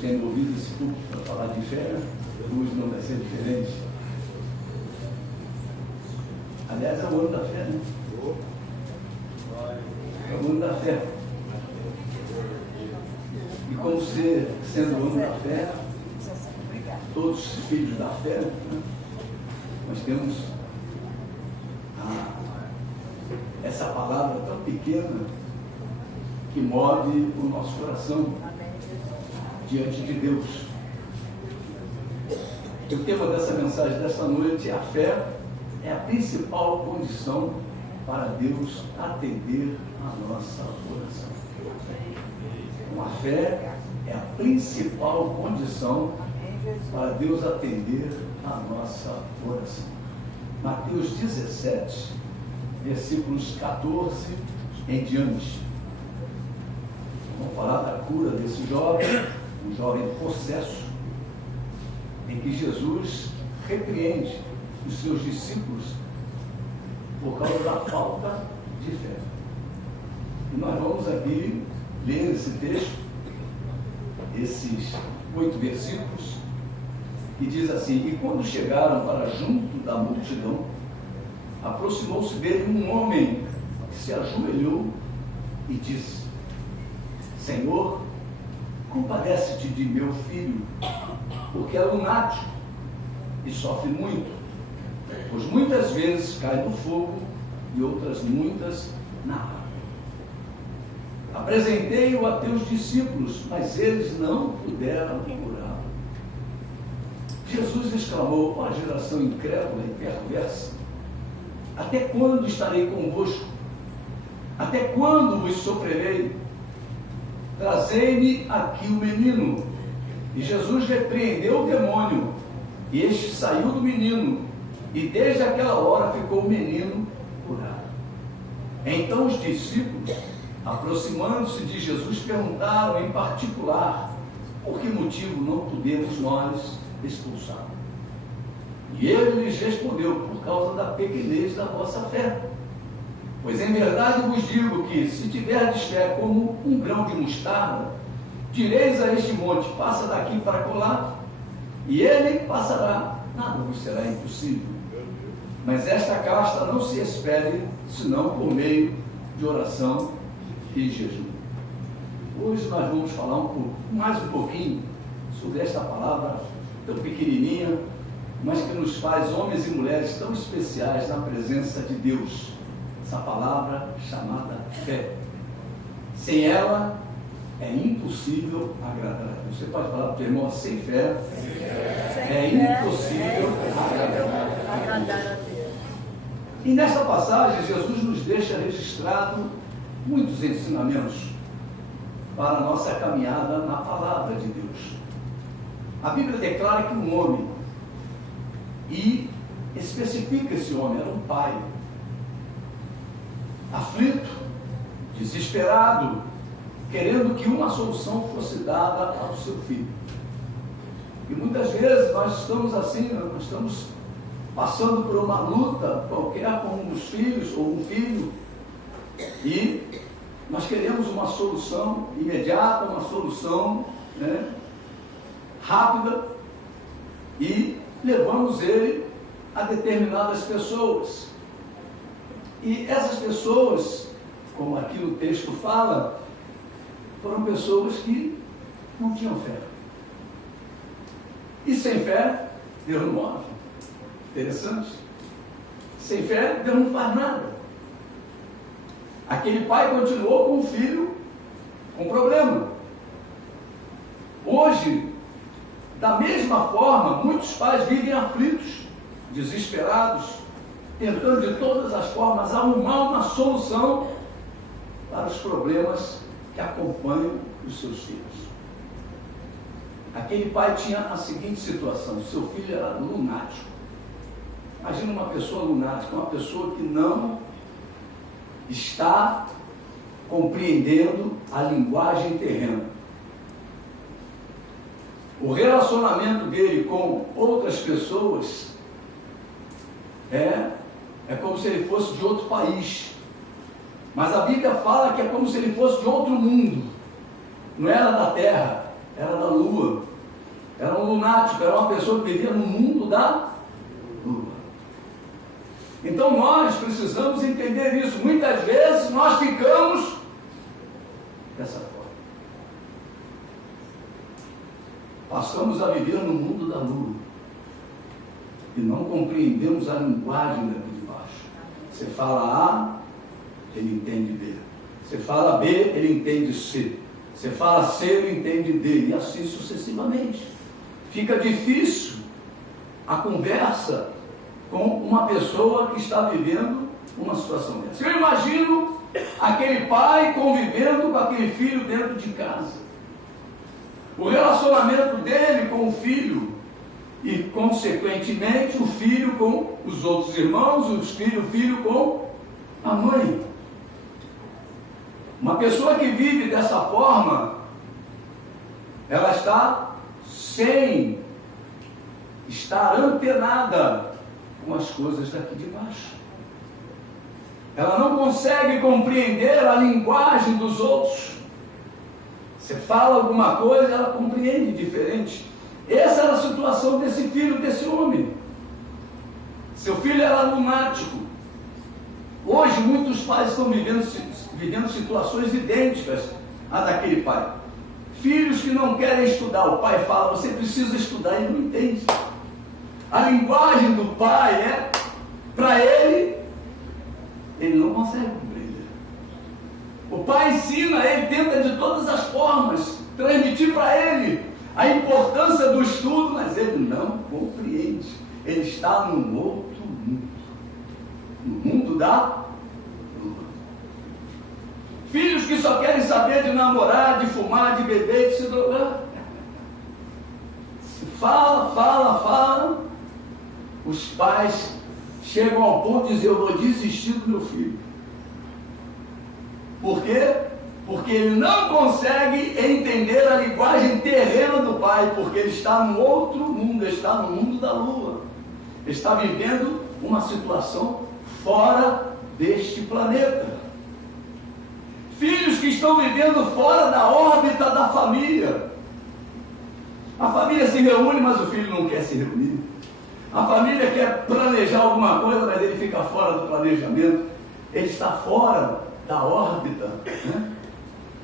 vocês têm me ouvido esse público para falar de fé, hoje não vai ser diferente. Aliás, é o ano da fé, né? É o ano da fé. E como sendo o ano da fé, todos os filhos da fé, né? Nós temos essa palavra tão pequena que move o nosso coração diante de Deus. O tema dessa mensagem desta noite é: a fé é a principal condição para Deus atender a nossa oração. Então, a fé é a principal condição para Deus atender a nossa oração. Mateus 17, versículos 14 em diante. Vamos falar da cura desse jovem, um jovem possesso, em que Jesus repreende os seus discípulos por causa da falta de fé. E nós vamos aqui ler esse texto, esses 8 versículos, e diz assim: e quando chegaram para junto da multidão, aproximou-se dele um homem que se ajoelhou e disse: Senhor, compadece-te de meu filho, porque é lunático e sofre muito, pois muitas vezes cai no fogo e outras muitas na água. Apresentei-o a teus discípulos, mas eles não puderam curá-lo. Jesus exclamou: ó geração incrédula e perversa, até quando estarei convosco? Até quando vos sofrerei? Trazei-me aqui o menino. E Jesus repreendeu o demônio, e este saiu do menino, e desde aquela hora ficou o menino curado. Então os discípulos, aproximando-se de Jesus, perguntaram em particular: por que motivo não podemos nós expulsá-lo? E ele lhes respondeu: por causa da pequenez da vossa fé. Pois em verdade vos digo que, se tiverdes fé como um grão de mostarda, direis a este monte: passa daqui para colar, e ele passará, nada vos será impossível. Mas esta casta não se espere, senão por meio de oração e jejum. Hoje nós vamos falar mais um pouquinho sobre esta palavra tão pequenininha, mas que nos faz homens e mulheres tão especiais na presença de Deus. Essa palavra chamada fé. Sem ela é impossível agradar a Deus. Você pode falar para o teu irmão: sem fé é impossível agradar a Deus. E nesta passagem Jesus nos deixa registrado muitos ensinamentos para a nossa caminhada na palavra de Deus. A Bíblia declara que um homem, e especifica esse homem, era um pai, aflito, desesperado, querendo que uma solução fosse dada ao seu filho. E muitas vezes nós estamos assim, nós estamos passando por uma luta qualquer com um dos filhos ou um filho, e nós queremos uma solução imediata, uma solução rápida, e levamos ele a determinadas pessoas. E essas pessoas, como aqui o texto fala, foram pessoas que não tinham fé. E sem fé, Deus não move. Interessante. Sem fé, Deus não faz nada. Aquele pai continuou com o filho com problema. Hoje, da mesma forma, muitos pais vivem aflitos, desesperados, tentando de todas as formas arrumar uma solução para os problemas que acompanham os seus filhos. Aquele pai tinha a seguinte situação: seu filho era lunático. Imagina uma pessoa lunática, uma pessoa que não está compreendendo a linguagem terrena. O relacionamento dele com outras pessoas é como se ele fosse de outro país. Mas a Bíblia fala que é como se ele fosse de outro mundo. Não era da terra, era da lua. Era um lunático, era uma pessoa que vivia no mundo da lua. Então nós precisamos entender isso. Muitas vezes nós ficamos dessa forma. Passamos a viver no mundo da lua e não compreendemos a linguagem daqui de baixo. Você fala A, ele entende B. Você fala B, ele entende C. Você fala C, ele entende D. E assim sucessivamente. Fica difícil a conversa com uma pessoa que está vivendo uma situação dessa. Eu imagino aquele pai convivendo com aquele filho dentro de casa. O relacionamento dele com o filho e, consequentemente, o filho com os outros irmãos, o filho com a mãe. Uma pessoa que vive dessa forma, ela está sem estar antenada com as coisas daqui de baixo. Ela não consegue compreender a linguagem dos outros. Você fala alguma coisa, ela compreende diferente. Essa era a situação desse filho, desse homem. Seu filho era lunático. Hoje muitos pais estão vivendo situações idênticas à daquele pai. Filhos que não querem estudar, o pai fala, você precisa estudar, e não entende. A linguagem do pai é, para ele não consegue compreender. O pai ensina, ele tenta de todas as formas transmitir para ele a importância do estudo, mas ele não compreende. Ele está num outro mundo, no mundo da lua. Filhos que só querem saber de namorar, de fumar, de beber, de se drogar. Fala. Os pais chegam ao ponto de dizer, eu vou desistir do meu filho. Por quê? Porque ele não consegue entender a linguagem terrena do pai, porque ele está num outro mundo, ele está no mundo da lua. Ele está vivendo uma situação fora deste planeta. Filhos que estão vivendo fora da órbita da família. A família se reúne, mas o filho não quer se reunir. A família quer planejar alguma coisa, mas ele fica fora do planejamento. Ele está fora da órbita, né,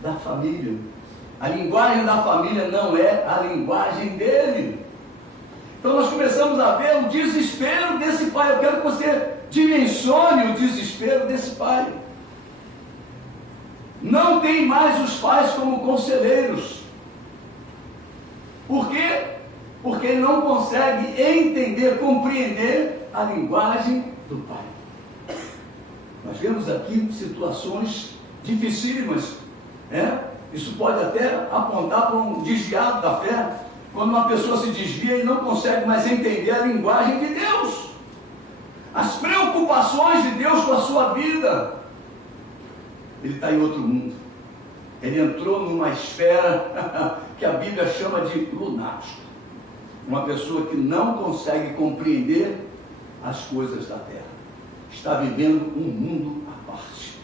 da família. A linguagem da família não é a linguagem dele. Então nós começamos a ver o desespero desse pai. Eu quero que você dimensione o desespero desse pai. Não tem mais os pais como conselheiros. Por quê? Porque ele não consegue entender, compreender a linguagem do pai. Nós vemos aqui situações dificílimas. Isso pode até apontar para um desviado da fé. Quando uma pessoa se desvia e não consegue mais entender a linguagem de Deus. As preocupações de Deus com a sua vida. Ele está em outro mundo. Ele entrou numa esfera que a Bíblia chama de lunático. Uma pessoa que não consegue compreender as coisas da terra. Está vivendo um mundo à parte.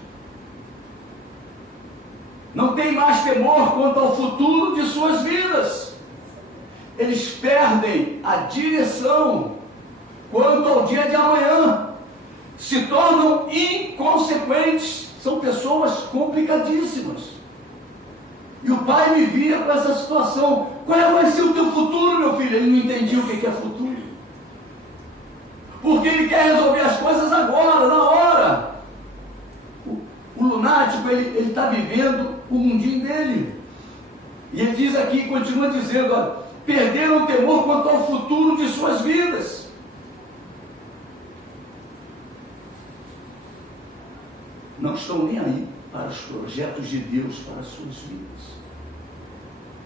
Não tem mais temor quanto ao futuro de suas vidas. Eles perdem a direção quanto ao dia de amanhã. Se tornam inconsequentes. São pessoas complicadíssimas. E o pai me via com essa situação. Qual vai ser o teu futuro, meu filho? Ele não entendia o que é futuro. Porque ele quer resolver as coisas agora, na hora. O lunático, ele está vivendo o mundinho dele. E ele diz aqui, continua dizendo, olha, perderam o temor quanto ao futuro de suas vidas. Não estão nem aí para os projetos de Deus para as suas vidas.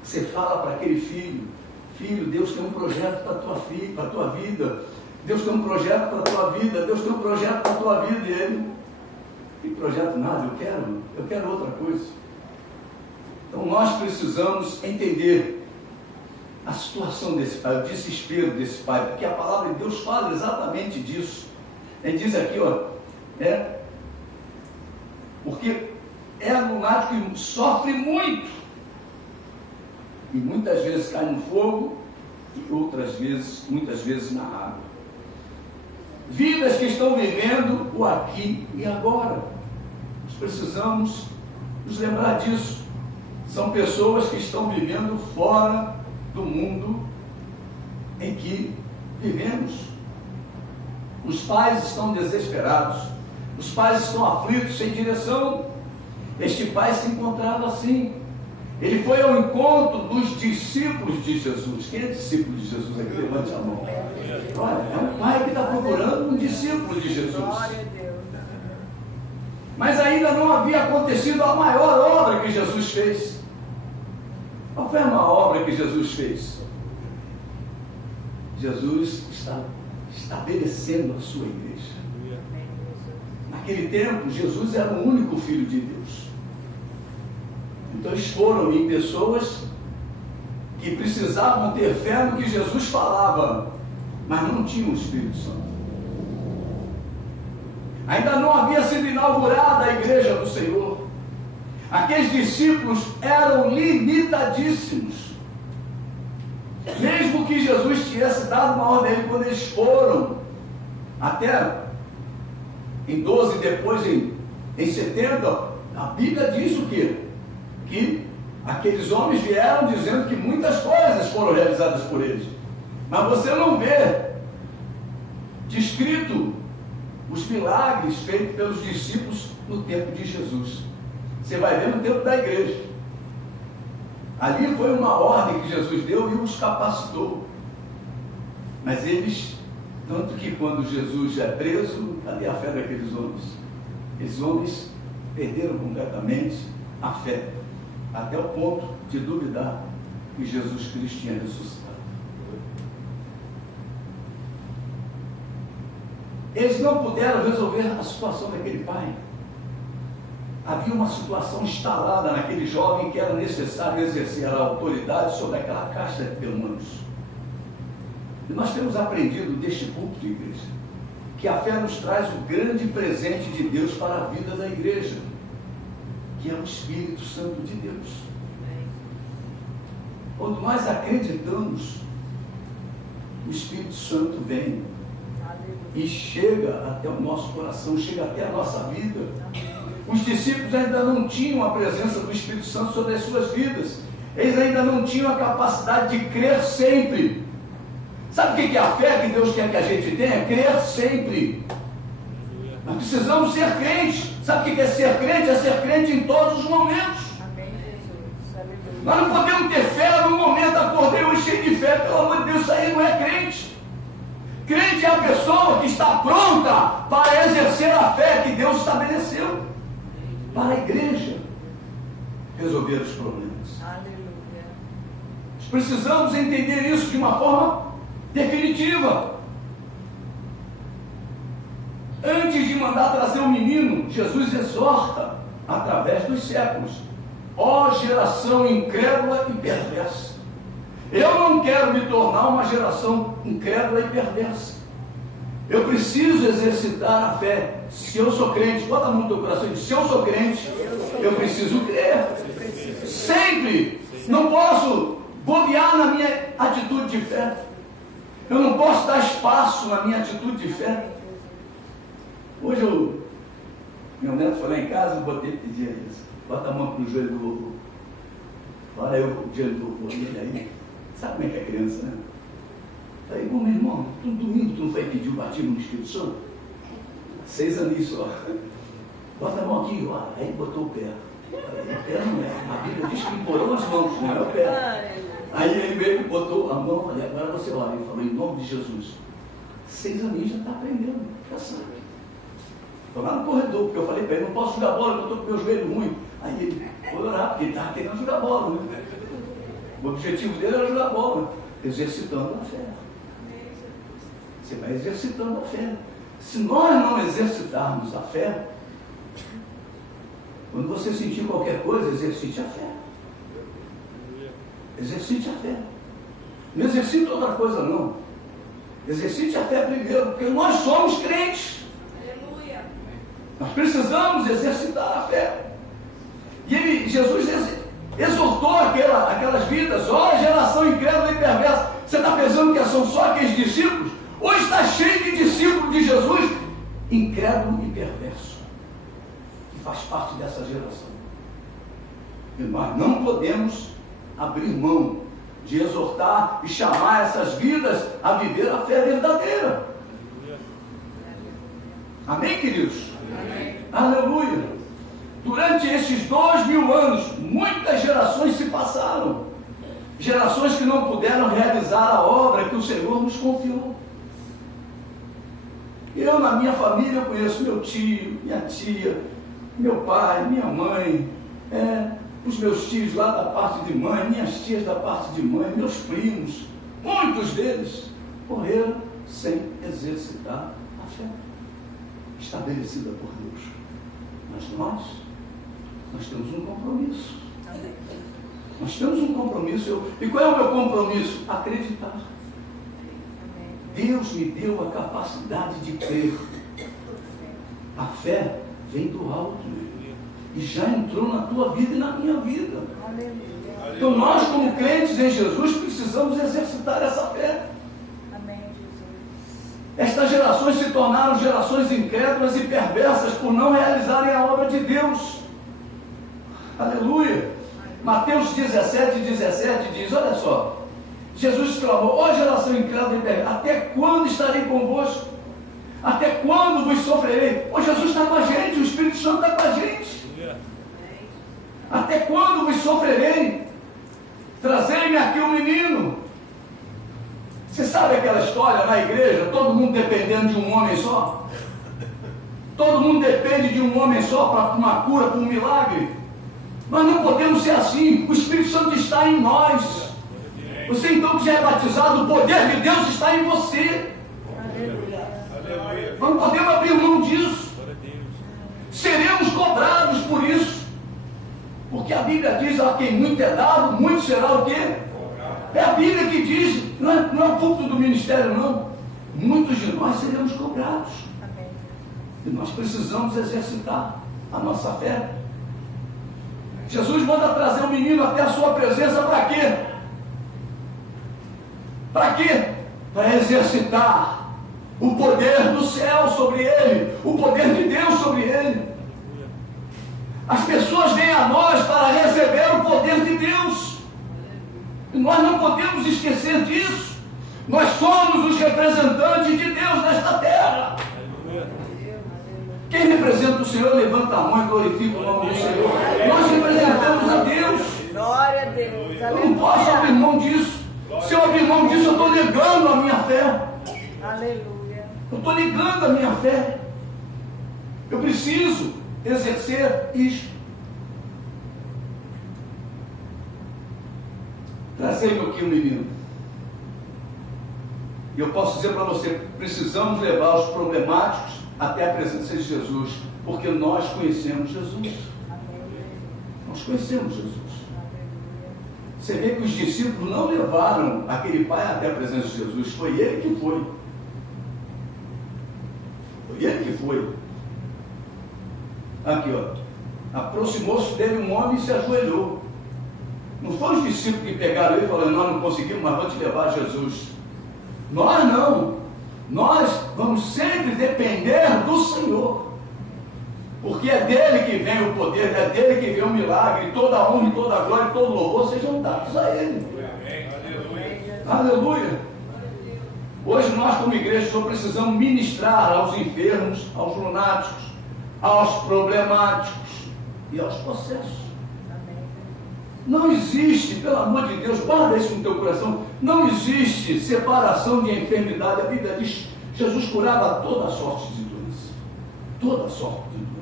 Você fala para aquele filho, Deus tem um projeto para a tua filha, para a tua vida. Deus tem um projeto para a tua vida, Deus tem um projeto para a tua vida. E ele, que projeto nada, eu quero outra coisa. Então nós precisamos entender a situação desse pai, o desespero desse pai, porque a palavra de Deus fala exatamente disso. Ele diz aqui, porque é lunático e sofre muito. e muitas vezes cai no fogo e muitas vezes na água. Vidas que estão vivendo o aqui e agora. Nós precisamos nos lembrar disso. São pessoas que estão vivendo fora do mundo em que vivemos. Os pais estão desesperados. Os pais estão aflitos, sem direção. Este pai se encontrava assim. Ele foi ao encontro dos discípulos de Jesus. Quem é discípulo de Jesus aqui? Levante a mão. Olha, é um pai que está procurando um discípulo de Jesus. Mas ainda não havia acontecido a maior obra que Jesus fez. Qual foi a maior obra que Jesus fez? Jesus está estabelecendo a sua igreja. Naquele tempo, Jesus era o único Filho de Deus. Então eles foram em pessoas que precisavam ter fé no que Jesus falava, mas não tinham o Espírito Santo. Ainda não havia sido inaugurada a igreja do Senhor. Aqueles discípulos eram limitadíssimos. Mesmo que Jesus tivesse dado uma ordem quando eles foram, até em 12, depois em 70, a Bíblia diz o quê? Que aqueles homens vieram dizendo que muitas coisas foram realizadas por eles. Mas você não vê descrito os milagres feitos pelos discípulos no tempo de Jesus. Você vai ver no tempo da igreja. Ali foi uma ordem que Jesus deu e os capacitou. Mas eles, tanto que quando Jesus é preso, cadê a fé daqueles homens? Esses homens perderam completamente a fé, até o ponto de duvidar que Jesus Cristo tinha ressuscitado. Eles não puderam resolver a situação daquele pai. Havia uma situação instalada naquele jovem que era necessário exercer a autoridade sobre aquela casta de demônios. E nós temos aprendido deste púlpito, igreja, que a fé nos traz o grande presente de Deus para a vida da igreja, que é o Espírito Santo de Deus. Quando nós acreditamos, o Espírito Santo vem e chega até o nosso coração, chega até a nossa vida. Os discípulos ainda não tinham a presença do Espírito Santo sobre as suas vidas. Eles ainda não tinham a capacidade de crer sempre. Sabe o que é a fé que Deus quer que a gente tenha? Crer sempre. Nós precisamos ser crentes. Sabe o que é ser crente? É ser crente em todos os momentos. Nós não podemos ter fé no momento, acordei hoje cheio de fé, pelo amor de Deus, isso aí não é crente. Crente é a pessoa que está pronta para exercer a fé que Deus estabeleceu para a igreja resolver os problemas. Aleluia. Nós precisamos entender isso de uma forma definitiva. Antes de mandar trazer o menino, Jesus exorta através dos séculos: ó geração incrédula e perversa. Eu não quero me tornar uma geração incrédula e perversa. Eu preciso exercitar a fé. Se eu sou crente, bota a mão no teu coração e diz: se eu sou crente, eu preciso crer. Sempre. Não posso bobear na minha atitude de fé. Eu não posso dar espaço na minha atitude de fé. Hoje meu neto foi lá em casa, eu botei e pedir isso. Bota a mão no joelho do vovô. Olha eu diante do vovô dele aí. Sabe como é que é criança, né? Falei: bom, meu irmão, tu domingo tu não foi pedir o batismo no Espírito Santo? 6 anos só. Bota a mão aqui, ó. Aí botou o pé. Falei: o pé não é. A Bíblia diz que imporou as mãos, não é o pé. Aí ele veio, botou a mão, falei: agora você olha. Ele falou: em nome de Jesus. 6 anos já está aprendendo, já sabe. Estou lá no corredor, porque eu falei para ele: não posso jogar bola, porque eu estou com meu joelho ruim. Aí ele foi orar, porque ele estava querendo jogar bola, né? O objetivo dele era jogar bola, exercitando a fé. Você vai exercitando a fé. Se nós não exercitarmos a fé, quando você sentir qualquer coisa, exercite a fé. Exercite a fé. Não exercite outra coisa não. Exercite a fé primeiro, porque nós somos crentes. Aleluia. Nós precisamos exercitar a fé. E Jesus exortou aquelas vidas, ó, geração incrédula e perversa. Você está pensando que são só aqueles discípulos? Hoje está cheio de discípulos de Jesus, incrédulo e perverso, que faz parte dessa geração. E nós não podemos abrir mão de exortar e chamar essas vidas a viver a fé verdadeira. Amém, queridos? Amém. Aleluia. Durante esses 2000 anos, muitas gerações se passaram. Gerações que não puderam realizar a obra que o Senhor nos confiou. Eu, na minha família, eu conheço meu tio, minha tia, meu pai, minha mãe, os meus tios lá da parte de mãe, minhas tias da parte de mãe, meus primos. Muitos deles morreram sem exercitar a fé estabelecida por Deus. Mas nós temos um compromisso. Nós temos um compromisso. E qual é o meu compromisso? Acreditar. Deus me deu a capacidade de crer. A fé vem do alto e já entrou na tua vida e na minha vida. Então nós, como crentes em Jesus, precisamos exercitar essa fé. Estas gerações se tornaram gerações incrédulas e perversas por não realizarem a obra de Deus. Aleluia. Mateus 17 diz, olha só, Jesus exclamou, ó geração incrédula e perversa, até quando estarei convosco? Até quando vos sofrerei? Ó, Jesus está com a gente, o Espírito Santo está com a gente. Até quando vos sofrerei? Trazei-me aqui um menino. Você sabe aquela história na igreja, todo mundo dependendo de um homem só? Todo mundo depende de um homem só para uma cura, para um milagre. Nós não podemos ser assim. O Espírito Santo está em nós. Você então que já é batizado, o poder de Deus está em você. Nós não podemos abrir mão disso. Seremos cobrados por isso. Porque a Bíblia diz, a quem muito é dado, muito será o quê? É a Bíblia que diz, não é o púlpito do ministério, não. Muitos de nós seremos cobrados. E nós precisamos exercitar a nossa fé. Jesus manda trazer o menino até a sua presença para quê? Para quê? Para exercitar o poder do céu sobre ele, o poder de Deus sobre ele. As pessoas vêm a nós para receber o poder de Deus. E nós não podemos esquecer disso. Nós somos os representantes de Deus nesta terra. Quem representa o Senhor, levanta a mão e glorifica o nome do Senhor. Nós representamos a Deus. Glória a Deus. Eu não posso abrir mão disso. Se eu abrir mão disso, eu estou negando a minha fé. Aleluia. Eu estou negando a minha fé. Eu preciso exercer isto. Trazei-me aqui um menino. E eu posso dizer para você, precisamos levar os problemáticos até a presença de Jesus, porque nós conhecemos Jesus. Nós conhecemos Jesus. Você vê que os discípulos não levaram aquele pai até a presença de Jesus, foi ele que foi. Foi ele que foi. Aqui, ó. Aproximou-se dele um homem e se ajoelhou. Não foram os discípulos que pegaram ele e falaram, nós não conseguimos, mas vamos te levar a Jesus. Nós não. Nós vamos sempre depender do Senhor. Porque é dele que vem o poder, é dele que vem o milagre, toda a honra, toda a glória, todo louvor sejam dados a ele. Aleluia. Aleluia. Hoje nós como igreja só precisamos ministrar aos enfermos, aos lunáticos, aos problemáticos e aos possessos. Não existe, pelo amor de Deus, guarda isso no teu coração, não existe separação de enfermidade. A Bíblia diz, Jesus curava toda sorte de doença. Toda sorte de doença.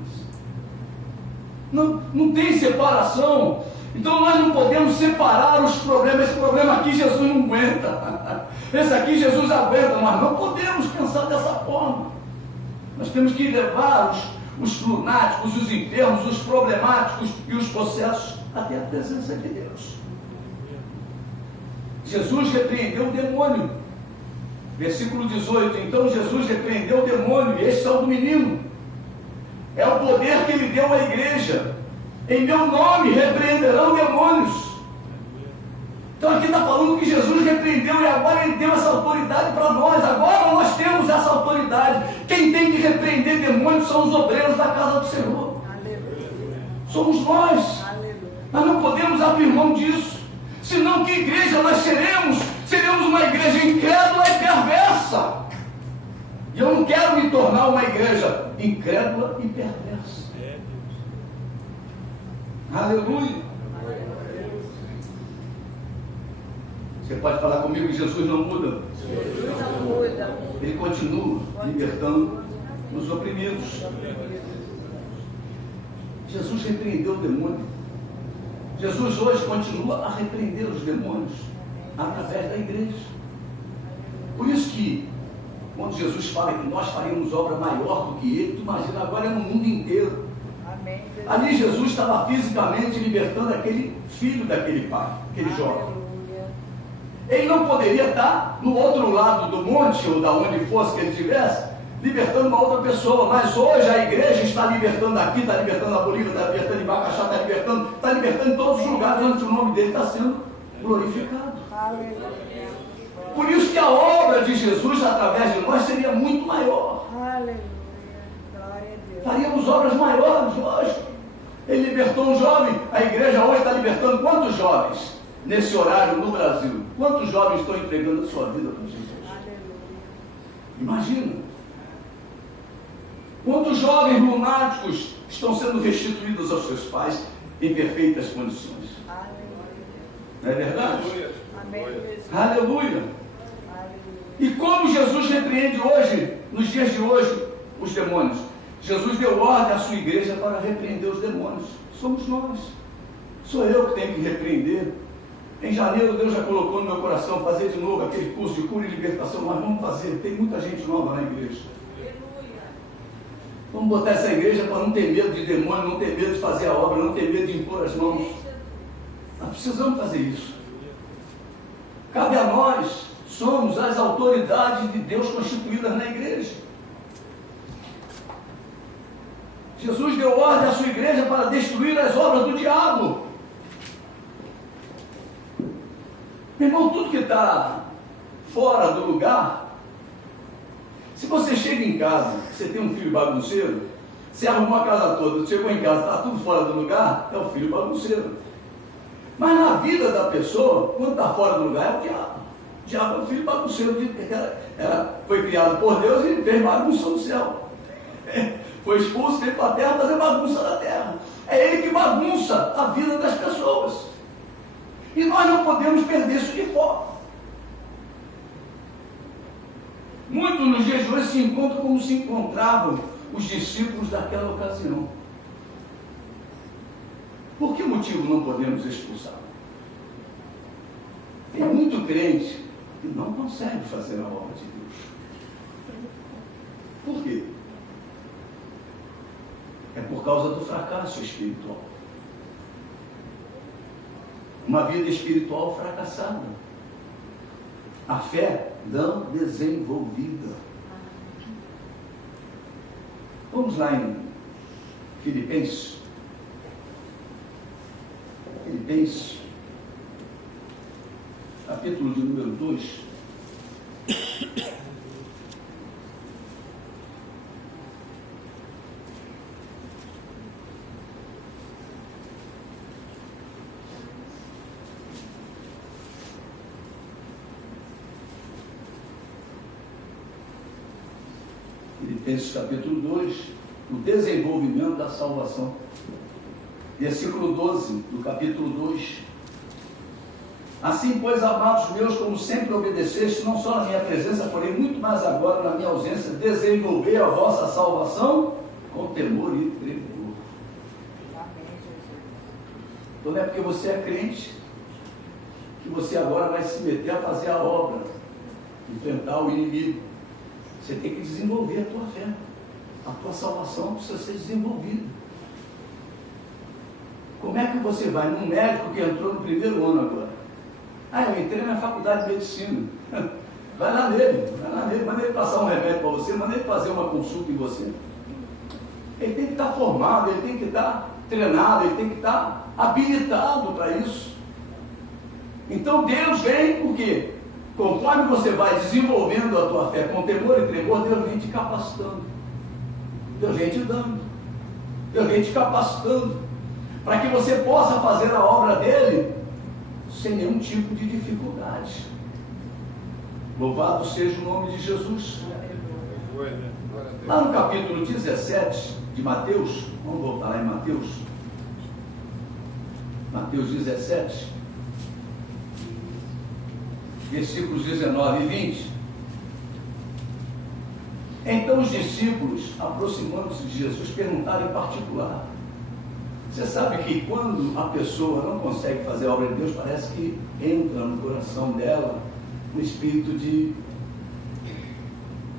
Não tem separação. Então nós não podemos separar os problemas. Esse problema aqui Jesus não aguenta. Esse aqui Jesus aguenta. Nós não podemos pensar dessa forma. Nós temos que levar os lunáticos, os enfermos, os problemáticos e os possessos até a presença de Deus. Jesus repreendeu o demônio. Versículo 18. Então Jesus repreendeu o demônio, e este é o do menino. É o poder que ele deu à igreja. Em meu nome repreenderão demônios. repreendeu e agora Ele deu essa autoridade para nós. Agora nós temos essa autoridade. Quem tem que repreender demônios são os obreiros da casa do Senhor. Aleluia. Somos nós. Aleluia. Nós não podemos abrir mão disso. Senão que igreja nós seremos? Seremos uma igreja incrédula e perversa. E eu não quero me tornar uma igreja incrédula e perversa. Aleluia. Você pode falar comigo que Jesus não muda? Jesus não muda. Ele continua libertando os oprimidos. Jesus repreendeu o demônio. Jesus hoje continua a repreender os demônios através da igreja. Por isso que quando Jesus fala que nós faremos obra maior do que Ele, tu imagina, agora é no mundo inteiro. Amém. Ali Jesus estava fisicamente libertando aquele filho daquele pai, aquele jovem. Aleluia. Ele não poderia estar no outro lado do monte, ou da onde fosse que ele estivesse, libertando uma outra pessoa. Mas hoje a igreja está libertando aqui, está libertando na Bolívia, está libertando em Bacaxá, está libertando em todos os lugares onde o nome dele está sendo glorificado. Aleluia. Por isso que a obra de Jesus através de nós seria muito maior. Aleluia. Glória a Deus. Faríamos obras maiores, lógico. Ele libertou um jovem. A igreja hoje está libertando quantos jovens nesse horário no Brasil? Quantos jovens estão entregando a sua vida para Jesus? Aleluia. Imagina. Quantos jovens lunáticos estão sendo restituídos aos seus pais em perfeitas condições? Aleluia. Não é verdade? Amém. Jesus. Aleluia. Aleluia. E como Jesus repreende hoje, nos dias de hoje, os demônios? Jesus deu ordem à sua igreja para repreender os demônios. Somos nós. Sou eu que tenho que repreender. Em janeiro, Deus já colocou no meu coração fazer de novo aquele curso de cura e libertação. Nós vamos fazer. Tem muita gente nova na igreja. Vamos botar essa igreja para não ter medo de demônio, não ter medo de fazer a obra, não ter medo de impor as mãos. Nós precisamos fazer isso. Cabe a nós. Somos as autoridades de Deus constituídas na igreja. Jesus deu ordem à sua igreja para destruir as obras do diabo. Meu irmão, tudo que está fora do lugar, se você chega em casa, você tem um filho bagunceiro, você arrumou a casa toda, chegou em casa, está tudo fora do lugar, é o filho bagunceiro. Mas na vida da pessoa, quando está fora do lugar, é o diabo. O diabo é o filho bagunceiro, ela foi criado por Deus e fez bagunça no céu. Foi expulso, veio para a terra fazer bagunça na terra. É ele que bagunça a vida das pessoas. E nós não podemos perder isso de foco. Muitos nos dias de hoje se encontram como se encontravam os discípulos daquela ocasião. Por que motivo não podemos expulsar? Tem muito crente que não consegue fazer a obra de Deus. Por quê? É por causa do fracasso espiritual. Uma vida espiritual fracassada. A fé não desenvolvida. Vamos lá em Filipenses. Filipenses, capítulo de número 2. Filipenses capítulo 2, o desenvolvimento da salvação. Versículo 12 do capítulo 2. Assim, pois, amados meus, como sempre obedeceste, não só na minha presença, porém muito mais agora na minha ausência, desenvolver a vossa salvação com temor e tremor. Então não é porque você é crente que você agora vai se meter a fazer a obra, enfrentar o inimigo. Você tem que desenvolver a tua fé. A tua salvação precisa ser desenvolvida. Como é que você vai num médico que entrou no primeiro ano agora? Eu entrei na faculdade de medicina. Vai lá nele, manda ele passar um remédio para você, manda ele fazer uma consulta em você. Ele tem que estar formado, ele tem que estar treinado, ele tem que estar habilitado para isso. Então Deus vem por quê? Conforme você vai desenvolvendo a tua fé com temor e tremor, Deus vem te capacitando. Deus vem te dando. Deus vem te capacitando. Para que você possa fazer a obra dele sem nenhum tipo de dificuldade. Louvado seja o nome de Jesus. Lá no capítulo 17 de Mateus, vamos voltar lá em Mateus. Mateus 17, versículos 19 e 20. Então os discípulos, aproximando-se de Jesus, perguntaram em particular. Você sabe que quando a pessoa não consegue fazer a obra de Deus, parece que entra no coração dela um espírito de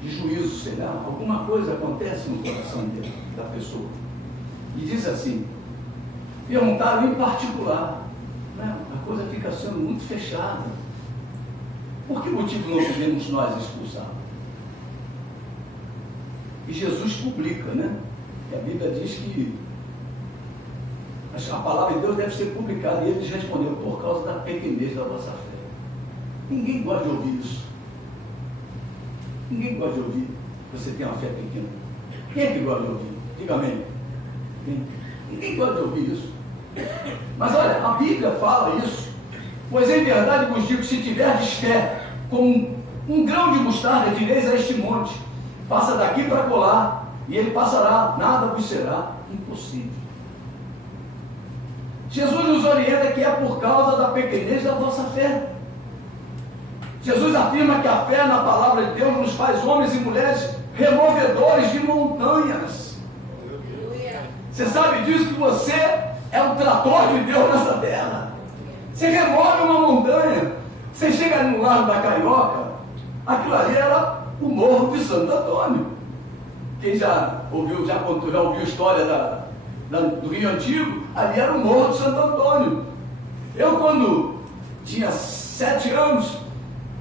juízo, sei lá, alguma coisa acontece no coração dele, da pessoa. E diz assim, perguntaram em particular, né? A coisa fica sendo muito fechada. Por que motivo não podemos nós expulsar? E Jesus publica, né? E a Bíblia diz que a palavra de Deus deve ser publicada. E eles responderam, por causa da pequenez da vossa fé. Ninguém gosta de ouvir isso. Ninguém gosta de ouvir que você tem uma fé pequena. Quem é que gosta de ouvir? Diga amém. Ninguém gosta de ouvir isso. Mas olha, a Bíblia fala isso. Pois em verdade vos digo, se tiverdes fé como um grão de mostarda, direis a este monte, passa daqui para colar, e ele passará, nada vos será impossível. Jesus nos orienta que é por causa da pequenez da vossa fé. Jesus afirma que a fé na palavra de Deus nos faz homens e mulheres removedores de montanhas. Você sabe disso, que você é o trator de Deus nessa terra. Você remove uma montanha. Você chega no Largo da Carioca, aquilo ali era o Morro de Santo Antônio. Quem já ouviu a história do Rio Antigo, ali era o Morro de Santo Antônio. Eu, quando tinha 7 anos,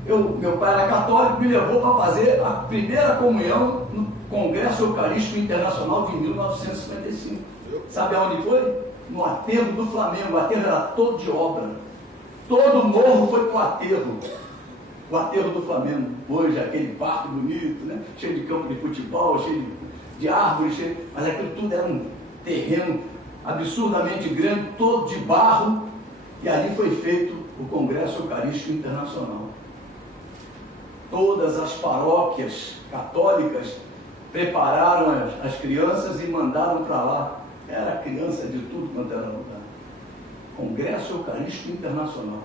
meu pai era católico, me levou para fazer a primeira comunhão no Congresso Eucarístico Internacional de 1955. Sabe aonde foi? No aterro do Flamengo. O aterro era todo de obra. Todo o morro foi para o aterro. O aterro do Flamengo. Hoje, aquele parque bonito, né? Cheio de campo de futebol, cheio de árvores, mas aquilo tudo era um terreno absurdamente grande, todo de barro, e ali foi feito o Congresso Eucarístico Internacional. Todas as paróquias católicas prepararam as crianças e mandaram para lá. Era criança de tudo quanto era lugar. Congresso Eucarístico Internacional.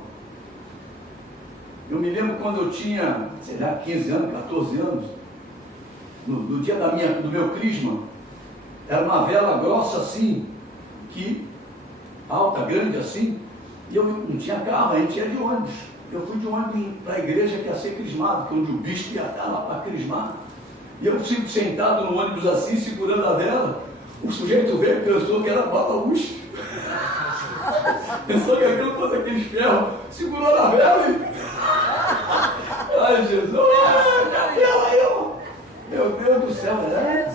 Eu me lembro quando eu tinha, sei lá, 15 anos, 14 anos, no dia do meu crisma, era uma vela grossa assim, alta, grande assim, e eu não tinha carro, a gente ia de ônibus. Eu fui de ônibus para a igreja que ia ser crismado, que onde o bispo ia estar lá para crismar. E eu fico sentado no ônibus assim, segurando a vela. O sujeito veio e pensou que era bala-USP. Pensou que aquilo fosse aqueles ferros. Segurou na vela e... Ai, Jesus! Cadê ela? Meu Deus do céu, né?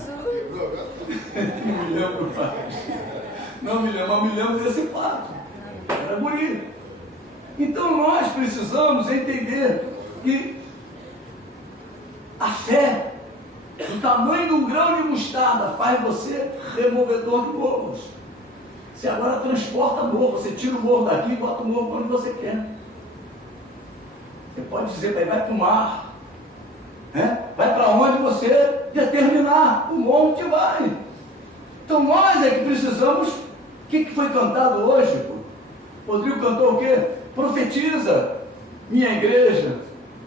Não me lembro mais. Não me lembro, mas me lembro desse fato. Era bonito. Então nós precisamos entender que a fé, do tamanho de um grão de mostarda, faz você removedor de morros. Você agora transporta morro, você tira o morro daqui e bota o morro onde você quer. Você pode dizer, vai para o mar, né? Vai para onde você determinar, o monte vai. Então nós é que precisamos. O que foi cantado hoje? Rodrigo cantou o quê? Profetiza, minha igreja,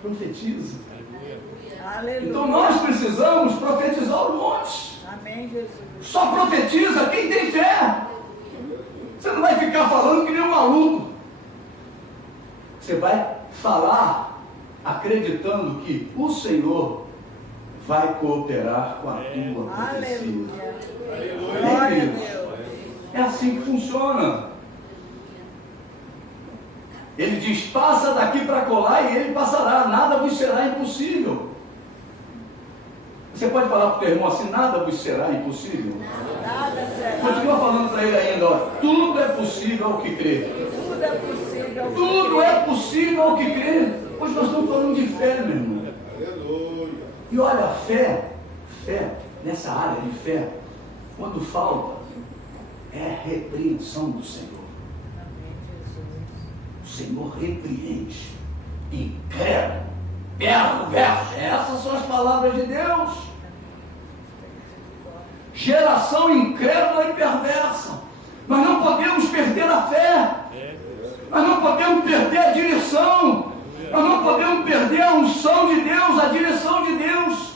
profetiza. Aleluia. Então nós precisamos profetizar os montes. Amém, Jesus. Só profetiza quem tem fé. Você não vai ficar falando que nem um maluco. Você vai falar acreditando que o Senhor vai cooperar com a tua profecia. Aleluia. Glória a Deus. É assim que funciona. Ele diz, passa daqui para colar e ele passará, nada vos será impossível. Você pode falar para o teu irmão assim, nada vos será impossível? Nada será. Continua falando para ele ainda, ó, tudo é possível ao que crê. Tudo é possível. Tudo é possível ao que crê. Hoje nós estamos falando de fé, meu irmão. Aleluia. E olha, a fé, nessa área de fé, quando falta, é a repreensão do Senhor. O Senhor repreende, incrédulo, perverso. Essas são as palavras de Deus. Geração incrédula e perversa. Nós não podemos perder a fé. Nós não podemos perder a direção. Nós não podemos perder a unção de Deus, a direção de Deus.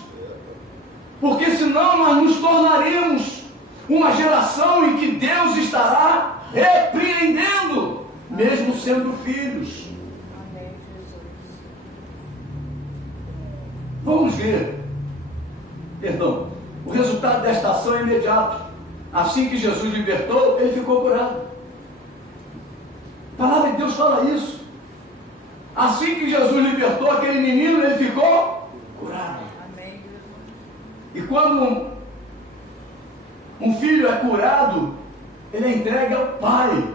Porque senão nós nos tornaremos uma geração em que Deus estará repreendendo, mesmo sendo filhos. Vamos ver. Perdão. O resultado desta ação é imediato. Assim que Jesus libertou, ele ficou curado. A palavra de Deus fala isso. Assim que Jesus libertou aquele menino, ele ficou curado. E quando um filho é curado, ele é entregue ao pai.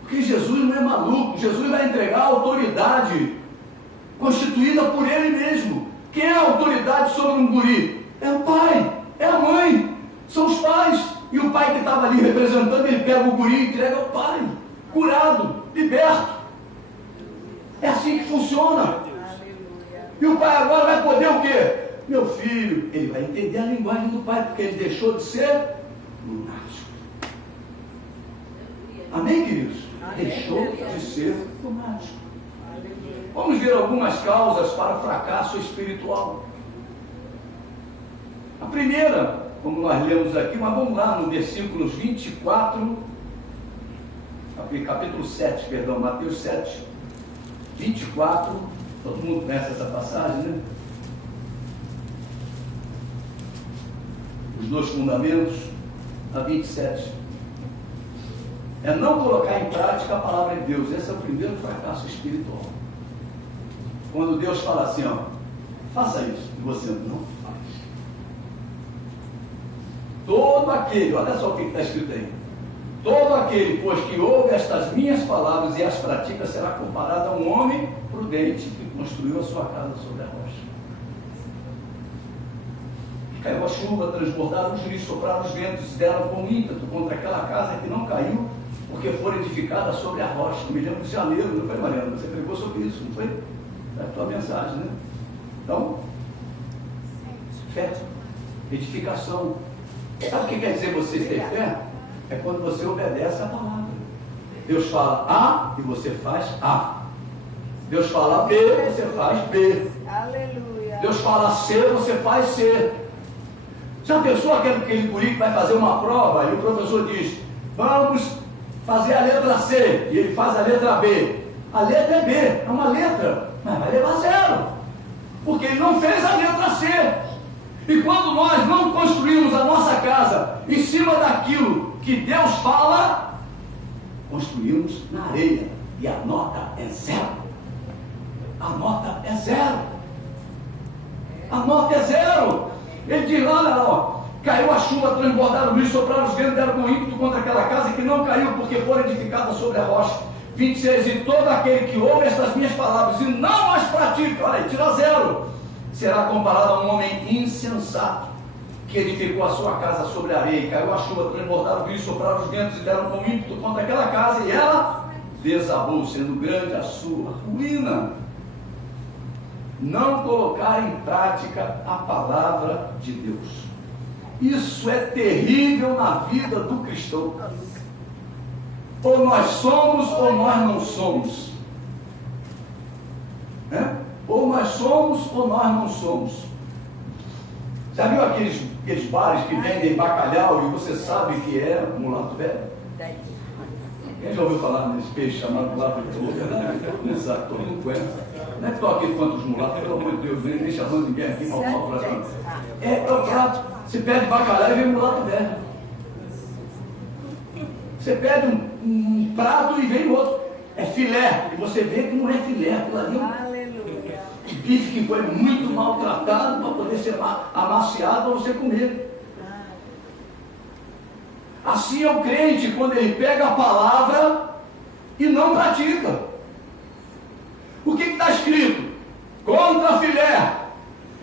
Porque Jesus não é maluco. Jesus vai entregar a autoridade constituída por ele mesmo. Quem é a autoridade sobre um guri? É o pai, é a mãe, são os pais. E o pai que estava ali representando, ele pega o guri e entrega ao pai. Curado, liberto. É assim que funciona. E o pai agora vai poder o quê? Meu filho, ele vai entender a linguagem do pai, porque ele deixou de ser lunático. Amém, queridos? Deixou de ser lunático. Vamos ver algumas causas para o fracasso espiritual. A primeira, como nós lemos aqui, mas vamos lá no versículos 24, capítulo 7, perdão, Mateus 7, 24, todo mundo conhece essa passagem, né? Os dois fundamentos, a 27. É não colocar em prática a palavra de Deus. Esse é o primeiro fracasso espiritual. Quando Deus fala assim, ó, faça isso, e você não faz. Todo aquele, olha só o que está escrito aí. Todo aquele, pois, que ouve estas minhas palavras e as pratica, será comparado a um homem prudente que construiu a sua casa sobre a rocha. Caiu a chuva, transbordaram os rios, sopraram os ventos, deram com ímpeto contra aquela casa que não caiu, porque foi edificada sobre a rocha. Me lembro de janeiro, não foi, Mariana? Você pregou sobre isso, não foi? É a tua mensagem, né? Então, fé, edificação. Sabe o que quer dizer você ter fé? É quando você obedece a palavra. Deus fala A e você faz A. Deus fala B, você faz B. Aleluia. Deus fala C, você faz C. Já pensou aquele guri que vai fazer uma prova e o professor diz, vamos fazer a letra C, e ele faz a letra B. A letra é B, é uma letra, mas vai levar 0, porque ele não fez a letra C. E quando nós não construímos a nossa casa em cima daquilo que Deus fala, construímos na areia, e a nota é 0. A nota é 0. A nota é 0. Ele diz lá, ó, caiu a chuva, transbordaram o rio, sopraram os ventos, deram com ímpeto contra aquela casa que não caiu, porque foi edificada sobre a rocha. 26, e todo aquele que ouve estas minhas palavras e não as pratica, olha aí, tira 0, será comparado a um homem insensato, que edificou a sua casa sobre a areia, caiu a chuva, transbordaram o rio, sopraram os ventos e deram com ímpeto contra aquela casa, e ela desabou, sendo grande a sua ruína. Não colocar em prática a palavra de Deus. Isso é terrível na vida do cristão. Ou nós somos ou nós não somos. Ou nós somos ou nós não somos. Já viu aqueles bares que vendem bacalhau e você sabe que é mulato velho? Quem já ouviu falar nesse peixe chamado mulato velho? Exato, todo mundo conhece. Não é que estou aqui quanto os mulatos, pelo amor de Deus, nem chamando ninguém aqui, mal para cá. É o prato. Você pede bacalhau e vem mulato velho. Você pede um prato e vem outro. É filé. E você vê que não é filé. Aquilo ali é um bife que foi muito maltratado para poder ser amaciado para você comer. Assim é o crente quando ele pega a palavra e não pratica. O que está escrito? contra filé.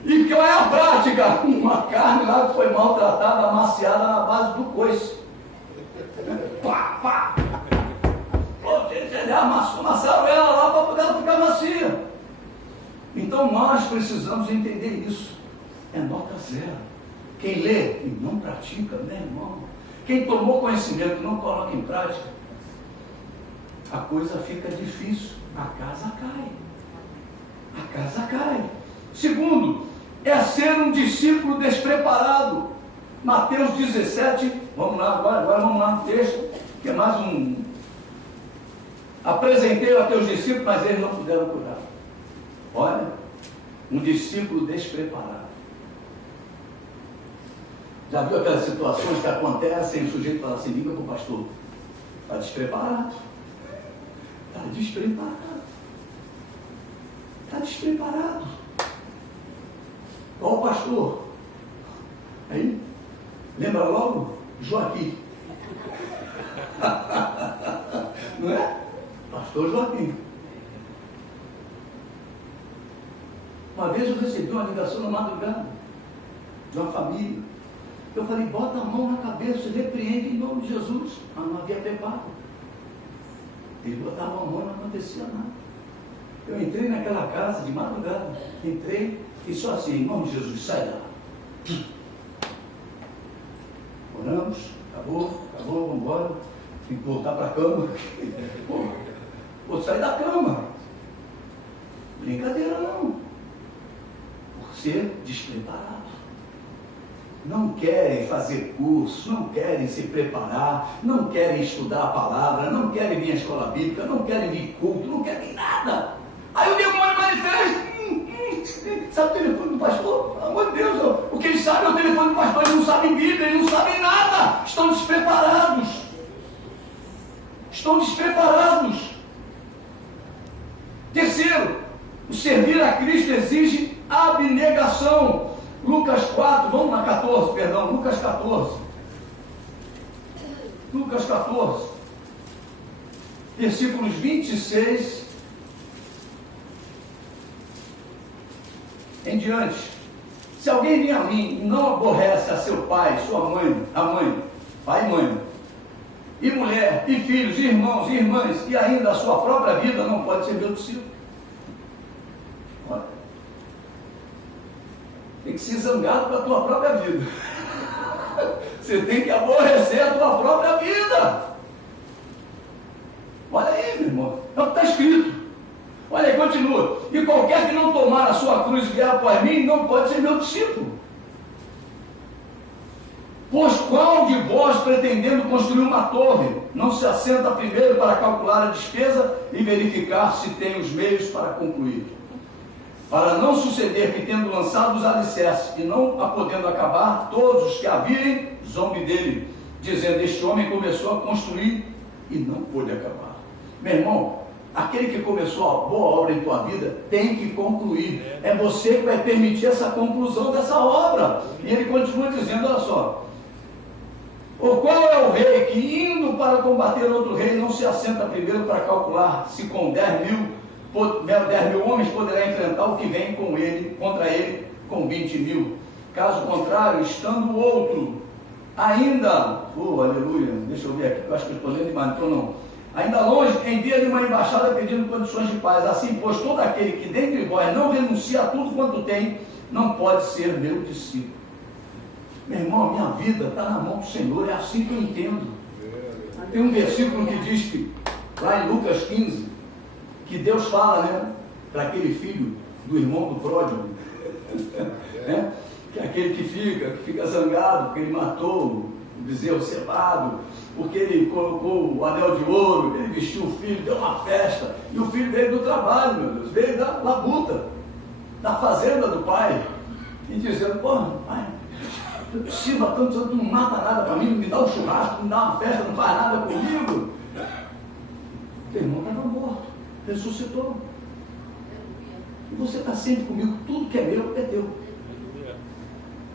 E qual é a prática? Uma carne lá que foi maltratada, amaciada na base do coice. Pá, pá. Amassaram ela lá para poder ela ficar macia. Então nós precisamos entender isso. É nota zero. Quem lê e não pratica, meu irmão. Quem tomou conhecimento e não coloca em prática, a coisa fica difícil. A casa cai. A casa cai. Segundo, é ser um discípulo despreparado. Mateus 17, vamos lá agora vamos lá no texto, que é mais um. Apresentei a teus discípulos, mas eles não puderam curar. Olha, um discípulo despreparado. Já viu aquelas situações que acontecem e o sujeito fala assim, liga para o pastor, está despreparado. Está despreparado. Está despreparado. Qual o pastor? Aí, lembra logo? Joaquim. Não é? Pastor Joaquim. Uma vez eu recebi uma ligação na madrugada de uma família. Eu falei, bota a mão na cabeça, repreende em nome de Jesus. Mas não havia preparo. Ele botava a mão e não acontecia nada. Eu entrei naquela casa de madrugada, entrei e só assim, em nome de Jesus, sai lá. Oramos, acabou, vamos embora. Tem que voltar para a cama. Pô, vou sair da cama. Brincadeira não. Por ser despreparado. Não querem fazer curso, não querem se preparar, não querem estudar a palavra, não querem vir à escola bíblica, não querem vir culto, não querem nada. Aí o demônio manifesta. Sabe o telefone do pastor? Pelo amor de Deus, o que eles sabem é o telefone do pastor, eles não sabem Bíblia, eles não sabem nada. Estão despreparados. Estão despreparados. Terceiro, o servir a Cristo exige abnegação. Lucas 4, vamos na 14, perdão, Lucas 14. Lucas 14, versículos 26 em diante. Se alguém vem a mim e não aborrece a seu pai, sua mãe, a mãe, pai e mãe, e mulher, e filhos, e irmãos, e irmãs, e ainda a sua própria vida, não pode ser meu discípulo. Olha. Tem que ser zangado com a tua própria vida. Você tem que aborrecer a tua própria vida. Olha aí, meu irmão. É o que está escrito. Olha aí, continua. E qualquer que não tomar a sua cruz e vier após mim, não pode ser meu discípulo. Pois qual de vós, pretendendo construir uma torre, não se assenta primeiro para calcular a despesa e verificar se tem os meios para concluir? Para não suceder que, tendo lançado os alicerces e não a podendo acabar, todos os que a virem zombem dele, dizendo, este homem começou a construir e não pôde acabar. Meu irmão, aquele que começou a boa obra em tua vida tem que concluir. É você que vai permitir essa conclusão dessa obra. E ele continua dizendo, olha só, ou qual é o rei que, indo para combater outro rei, não se assenta primeiro para calcular se com 10 mil homens poderá enfrentar o que vem contra ele com 20 mil. Caso contrário, estando o outro ainda, aleluia, deixa eu ver aqui, eu acho que eu estou lendo demais, então não. Ainda longe, envia-lhe uma embaixada pedindo condições de paz. Assim, pois todo aquele que dentre vós não renuncia a tudo quanto tem, não pode ser meu discípulo. Meu irmão, a minha vida está na mão do Senhor, é assim que eu entendo. Tem um versículo que diz que, lá em Lucas 15, que Deus fala, né, para aquele filho do irmão do pródigo, né, que é aquele que fica zangado, porque ele matou o bezerro cevado, porque ele colocou o anel de ouro, ele vestiu o filho, deu uma festa, e o filho veio do trabalho, meu Deus, veio da labuta, da fazenda do pai, e dizendo, pô, pai, eu preciso tanto, tu não mata nada para mim, não me dá um churrasco, não me dá uma festa, não faz nada comigo. Teu irmão estava morto, ressuscitou. E você está sempre comigo, tudo que é meu é teu.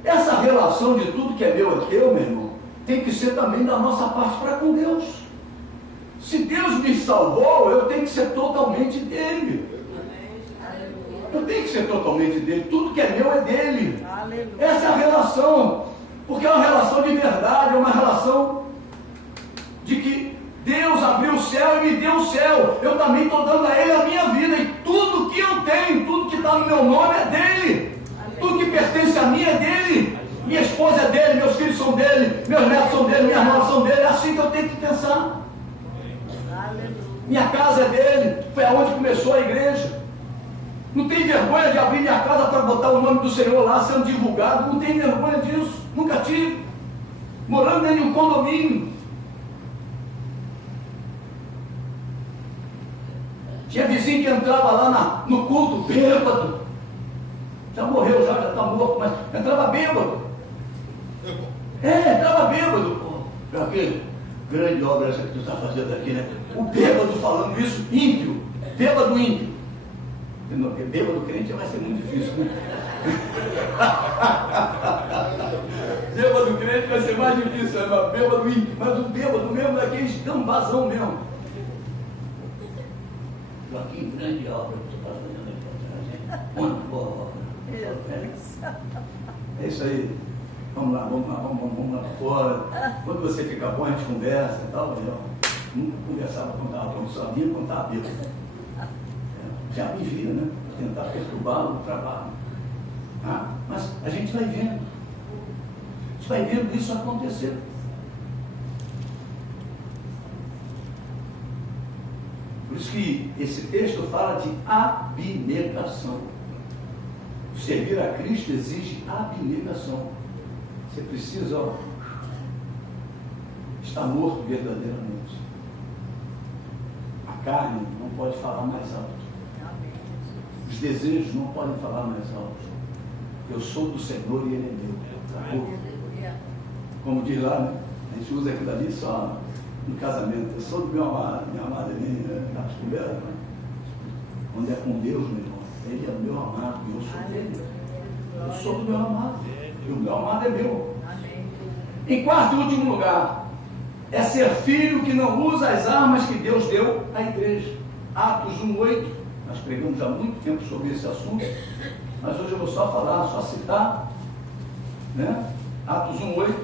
Essa relação de tudo que é meu é teu, meu irmão, tem que ser também da nossa parte para com Deus. Se Deus me salvou, eu tenho que ser totalmente dele. Eu tenho tem que ser totalmente dele. Tudo que é meu é dele. Aleluia. Essa é a relação. Porque é uma relação de verdade, é uma relação de que Deus abriu o céu e me deu o céu. Eu também estou dando a Ele a minha vida. E tudo que eu tenho, tudo que está no meu nome é dele. Tudo que pertence a mim é dele. Minha esposa é dele, meus filhos são dele, meus netos são dele, minhas irmãs são dele. É assim que eu tenho que pensar. Minha casa é dele. Foi aonde começou a igreja. Não tem vergonha de abrir minha casa para botar o nome do Senhor lá sendo divulgado. Não tem vergonha disso. Nunca tive. Morando dentro de um condomínio. Tinha vizinho que entrava lá no culto bêbado. Já morreu, já está morto, mas entrava bêbado. Entrava bêbado. Para quê? Grande obra essa que tu está fazendo aqui, né? O bêbado falando isso, ímpio. Bêbado ímpio. Porque bêbado crente vai ser muito difícil, né? Bêbado crente vai ser mais difícil, né? Bêbado ímpio. Mas o bêbado mesmo daqueles gambazão mesmo. Joaquim, grande obra que tu está fazendo aqui para gente. Muito boa obra. É isso aí. Vamos lá fora. Quando você fica bom, a gente conversa e tal. Eu nunca conversava quando estava bom, só vinha quando estava bêbado. Já me via, né? Tentar perturbá-lo no trabalho. Mas a gente vai vendo. A gente vai vendo isso acontecer. Por isso que esse texto fala de abnegação. Servir a Cristo exige abnegação. Você precisa estar morto verdadeiramente. A carne não pode falar mais alto. Os desejos não podem falar mais alto. Eu sou do Senhor e Ele é meu. Acabou. Como diz lá, né? A gente usa aquilo ali só no casamento. Eu sou do meu amado, minha amada é minha, nas conversas, né? Quando é com Deus, meu irmão, Ele é o meu amado e eu sou dele. Eu sou do meu amado. E o meu amado é meu. Em quarto e último lugar, é ser filho que não usa as armas que Deus deu à igreja. Atos 1:8. Nós pregamos já há muito tempo sobre esse assunto, mas hoje eu vou só falar, só citar, né? Atos 1:8.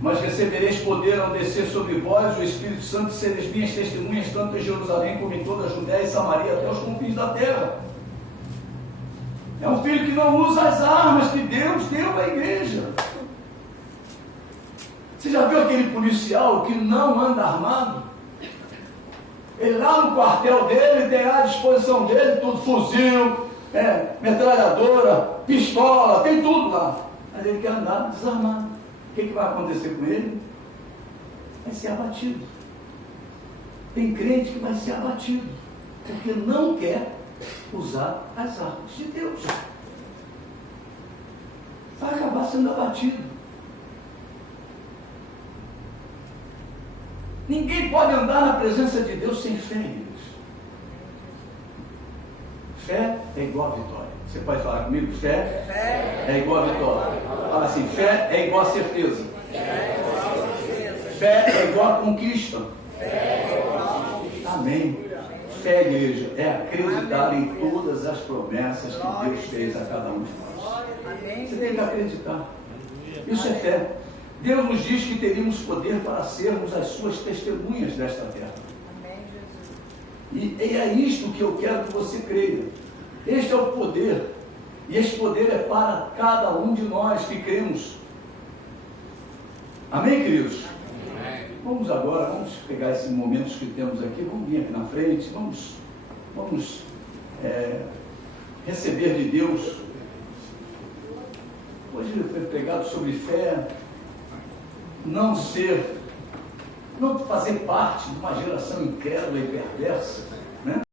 Mas recebereis poder ao descer sobre vós o Espírito Santo, e sereis minhas testemunhas, tanto em Jerusalém como em toda a Judéia e Samaria, até os confins da terra. É um filho que não usa as armas que Deus deu à igreja. Você já viu aquele policial que não anda armado? Ele lá no quartel dele tem à disposição dele tudo, fuzil, metralhadora, pistola, tem tudo lá. Mas ele quer andar desarmado. O que vai acontecer com ele? Vai ser abatido. Tem crente que vai ser abatido, porque não quer usar as armas de Deus. Vai acabar sendo abatido. Ninguém pode andar na presença de Deus sem fé, irmãos. Fé é igual a vitória. Você pode falar comigo? Fé é igual a vitória. Fala assim, fé é igual a certeza. Fé é igual a conquista. Amém. Fé, igreja, é acreditar em todas as promessas que Deus fez a cada um de nós. Você tem que acreditar. Isso é fé. Deus nos diz que teríamos poder para sermos as suas testemunhas desta terra. E é isto que eu quero que você creia. Este é o poder. E este poder é para cada um de nós que cremos. Amém, queridos? Amém. Vamos agora, vamos pegar esses momentos que temos aqui, vamos vir aqui na frente, vamos receber de Deus. Hoje foi pregado sobre fé. Não fazer parte de uma geração incrédula e perversa, né?